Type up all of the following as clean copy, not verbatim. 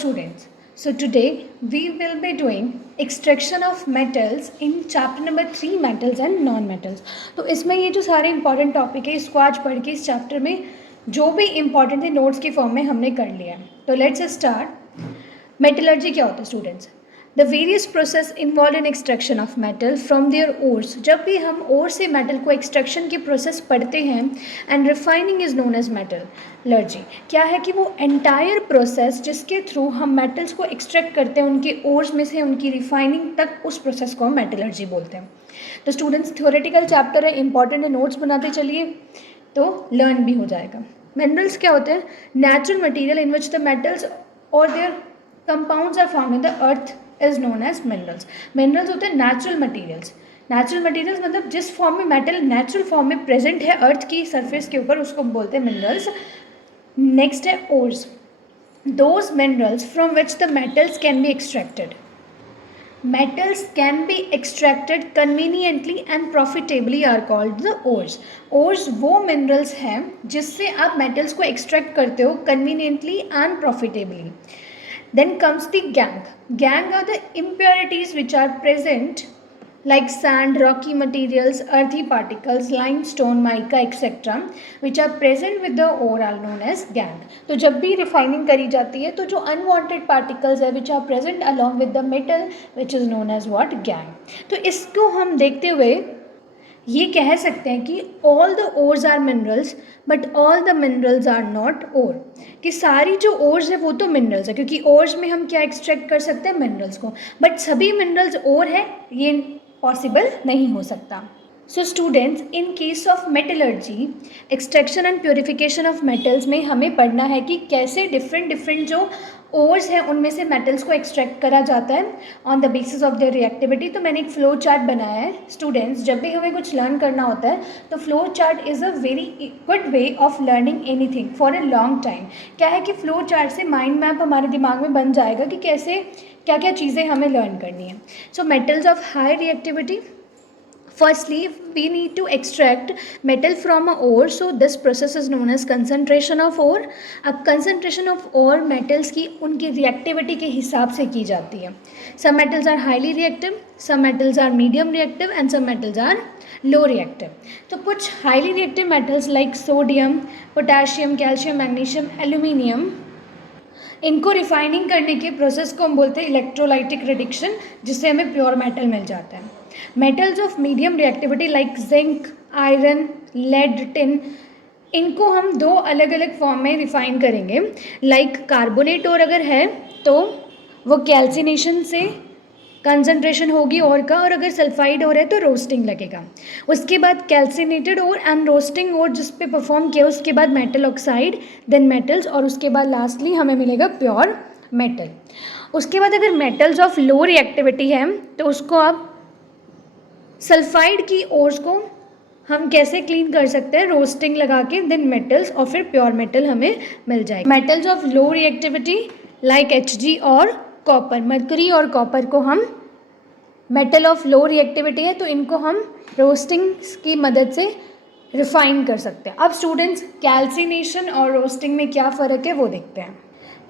students, so today we will be doing extraction of metals in chapter number 3 metals and non metals. तो इसमें ये जो सारे important topic है इसको आज पढ़ के इस चैप्टर में जो भी इंपॉर्टेंट है नोट्स की फॉर्म में हमने कर लिया है. तो लेट्स स्टार्ट. मेटलर्जी क्या होता है students? The various process involve in extraction of metal from their ores. जब भी हम ओर से मेटल को एक्सट्रैक्शन की प्रोसेस पढ़ते हैं and refining is known as metallurgy. क्या है कि वो एंटायर प्रोसेस जिसके थ्रू हम मेटल्स को एक्सट्रैक्ट करते हैं उनके ओर्स में से उनकी रिफाइनिंग तक, उस प्रोसेस को हम मेटलर्जी बोलते हैं. तो स्टूडेंट्स थ्योरेटिकल चैप्टर है, इंपॉर्टेंट है, नोट्स बनाते चलिए तो लर्न भी हो जाएगा. मिनरल्स क्या होते हैं? Natural material in which the metals और their compounds are found in the earth is known as minerals. Minerals होते हैं नेचुरल मटेरियल्स. नेचुरल मटेरियल्स मतलब जिस फॉर्म में मेटल नेचुरल फॉर्म में प्रेजेंट है अर्थ की सरफेस के ऊपर, उसको बोलते हैं मिनरल्स. नेक्स्ट है ores. Those minerals from which the metals can be extracted. Metals can be extracted conveniently and profitably are called the ores. Ores वो minerals हैं जिससे आप metals को extract करते हो conveniently and profitably. Then comes the gangue. Gangue are the impurities which are present like sand, rocky materials, earthy particles, limestone, mica, etc. which are present with the ore are known as gangue. तो जब भी refining करी जाती है तो जो unwanted particles है which are present along with the metal which is known as what? gangue. तो इसको हम देखते हुए ये कह सकते हैं कि all the ores are minerals but all the minerals are not ore. कि सारी जो ores है वो तो minerals है क्योंकि ores में हम क्या एक्सट्रैक्ट कर सकते हैं? minerals को. बट सभी minerals ore है ये पॉसिबल नहीं हो सकता. So students, in case of metallurgy extraction and purification of metals में हमें पढ़ना है कि कैसे डिफरेंट जो ओर्स हैं उनमें से मेटल्स को एक्सट्रैक्ट करा जाता है on the basis of their reactivity. तो मैंने एक फ्लो चार्ट बनाया है. स्टूडेंट्स, जब भी हमें कुछ लर्न करना होता है तो flow chart is a very good way of learning anything for a long time. क्या है कि फ्लो चार्ट से माइंड मैप हमारे दिमाग में बन जाएगा कि कैसे क्या क्या चीज़ें हमें लर्न करनी है. So metals of high reactivity. Firstly, we need to extract metal from a ore, so this process is known as concentration of ore. अब concentration of ore metals की उनकी reactivity के हिसाब से की जाती है. Some metals are highly reactive, some metals are medium reactive and some metals are low reactive. तो कुछ highly reactive metals like sodium, potassium, calcium, magnesium, aluminium, इनको रिफाइनिंग करने के प्रोसेस को हम बोलते हैं इलेक्ट्रोलाइटिक रिडक्शन, जिससे हमें प्योर मेटल मिल जाता है. Metals of medium reactivity like zinc, iron, lead, tin, इनको हम दो अलग अलग फॉर्म में रिफाइन करेंगे. लाइक कार्बोनेट और अगर है तो वो कैल्सिनेशन से कंसनट्रेशन होगी और का, और अगर सल्फाइड और है तो रोस्टिंग लगेगा. उसके बाद कैल्सिनेटेड और एंड रोस्टिंग और जिस पे परफॉर्म किया उसके बाद मेटल ऑक्साइड, देन मेटल्स, और उसके बाद लास्टली हमें मिलेगा प्योर मेटल. उसके बाद अगर मेटल्स ऑफ लो रिएक्टिविटी है तो उसको आप सल्फाइड की ओर्स को हम कैसे क्लीन कर सकते हैं? रोस्टिंग लगा के, देन मेटल्स, और फिर प्योर मेटल हमें मिल जाएगा. Metals of low reactivity like Hg और कॉपर, मरकरी और कॉपर को हम मेटल ऑफ लो रिएक्टिविटी है तो इनको हम रोस्टिंग की मदद से रिफाइन कर सकते हैं. अब स्टूडेंट्स, कैल्सिनेशन और रोस्टिंग में क्या फ़र्क है वो देखते हैं.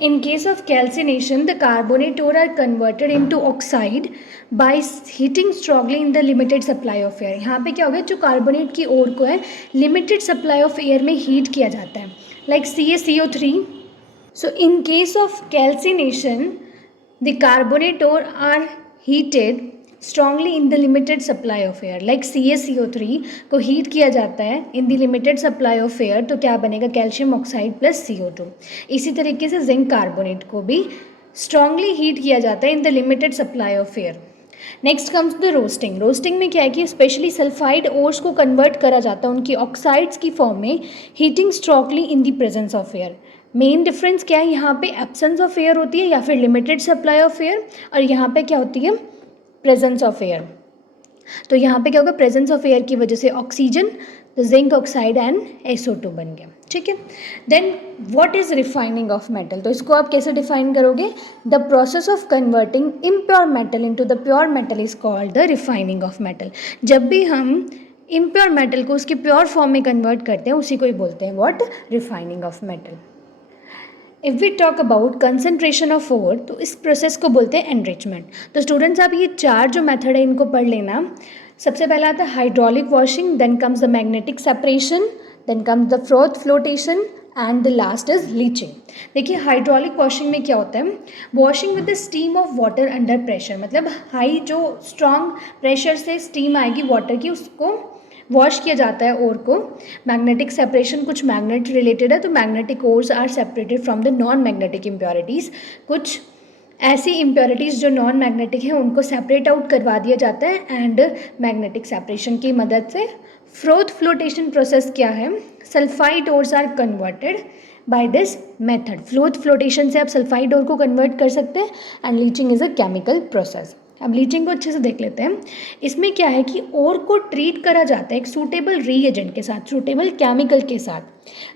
In case of calcination, the carbonate ore are converted into oxide by heating strongly in the limited supply of air. यहाँ पे क्या होगा, जो कार्बोनेट की ओर को है लिमिटेड सप्लाई ऑफ एयर में हीट किया जाता है, like CaCO3. So in case of calcination, the carbonate ore are heated strongly in the limited supply of air, like CaCO3 को हीट किया जाता है in the limited supply of air, तो क्या बनेगा? Calcium oxide plus CO2. इसी तरीके से जिंक कार्बोनेट को भी strongly हीट किया जाता है in the limited supply of air. Next comes the roasting. Roasting में क्या है कि स्पेशली सल्फाइड ओर्स को कन्वर्ट करा जाता है उनकी ऑक्साइड्स की फॉर्म में, heating strongly in the presence of air. Main difference क्या है? यहाँ पे एब्सेंस ऑफ एयर होती है या फिर लिमिटेड सप्लाई ऑफ एयर, और यहाँ पे क्या होती है? Presence of air. तो यहाँ पे क्या होगा? प्रेजेंस ऑफ एयर की वजह से ऑक्सीजन, तो जिंक ऑक्साइड एंड SO2 बन गया. ठीक है. Then what is refining of metal? तो इसको आप कैसे डिफाइन करोगे? The process of converting impure metal into the pure metal is called the refining of metal. जब भी हम इम्प्योर मेटल को उसके प्योर फॉर्म में कन्वर्ट करते हैं उसी को ही बोलते हैं what? Refining of metal. If we talk about concentration of ore, तो इस प्रोसेस को बोलते हैं एनरिचमेंट। तो स्टूडेंट्स आप ये चार जो मेथड है इनको पढ़ लेना। सबसे पहला आता है hydraulic washing, then comes the magnetic separation, then comes the froth flotation and the last is leaching. देखिए हाइड्रोलिक वॉशिंग में क्या होता है, washing with the steam of water under pressure, मतलब हाई जो स्ट्रॉन्ग प्रेशर से स्टीम आएगी water की उसको वॉश किया जाता है ओर को। मैग्नेटिक सेपरेशन, कुछ मैग्नेट रिलेटेड है तो magnetic ores are separated from the non magnetic impurities. कुछ ऐसी इम्प्योरिटीज़ जो नॉन मैग्नेटिक है उनको सेपरेट आउट करवा दिया जाता है एंड मैग्नेटिक सेपरेशन की मदद से। फ्रोथ फ्लोटेशन प्रोसेस क्या है, sulphide ores are converted by this method. Froth flotation से आप सल्फाइड ओर को कन्वर्ट कर सकते हैं and leaching is a chemical process. अब लीचिंग को अच्छे से देख लेते हैं। इसमें क्या है कि ओर को ट्रीट करा जाता है एक सूटेबल रीएजेंट के साथ, सूटेबल केमिकल के साथ।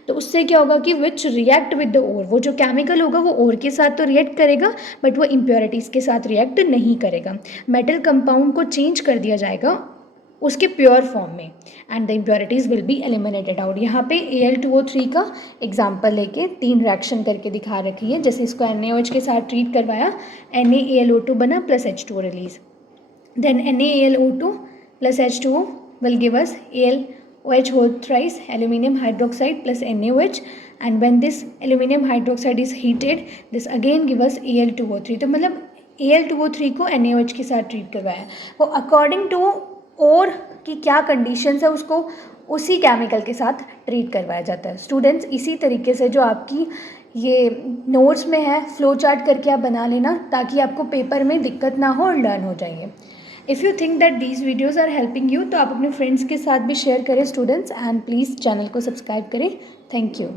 तो उससे क्या होगा कि which react with the ore, वो जो केमिकल होगा वो ओर के साथ तो रिएक्ट करेगा बट वो इम्प्योरिटीज़ के साथ रिएक्ट नहीं करेगा। मेटल कंपाउंड को चेंज कर दिया जाएगा उसके प्योर फॉर्म में and the impurities will be eliminated out. यहाँ पे Al2O3 का एग्जाम्पल लेके 3 रिएक्शन करके दिखा रखी है। जैसे इसको NaOH के साथ ट्रीट करवाया, NaAlO2 बना plus H2O release, then NaAlO2 plus H2O will give us AlOH whole thrice aluminium hydroxide plus NaOH, and when this aluminium hydroxide is heated this again give us Al2O3। तो मतलब Al2O3 को NaOH के साथ treat करवाया, वो according to और कि क्या कंडीशंस है उसको उसी केमिकल के साथ ट्रीट करवाया जाता है। स्टूडेंट्स इसी तरीके से जो आपकी ये नोट्स में है फ्लो चार्ट करके आप बना लेना ताकि आपको पेपर में दिक्कत ना हो और लर्न हो जाइए। If you think that these videos are helping you तो आप अपने फ्रेंड्स के साथ भी शेयर करें स्टूडेंट्स, एंड प्लीज़ चैनल को सब्सक्राइब करें। Thank you.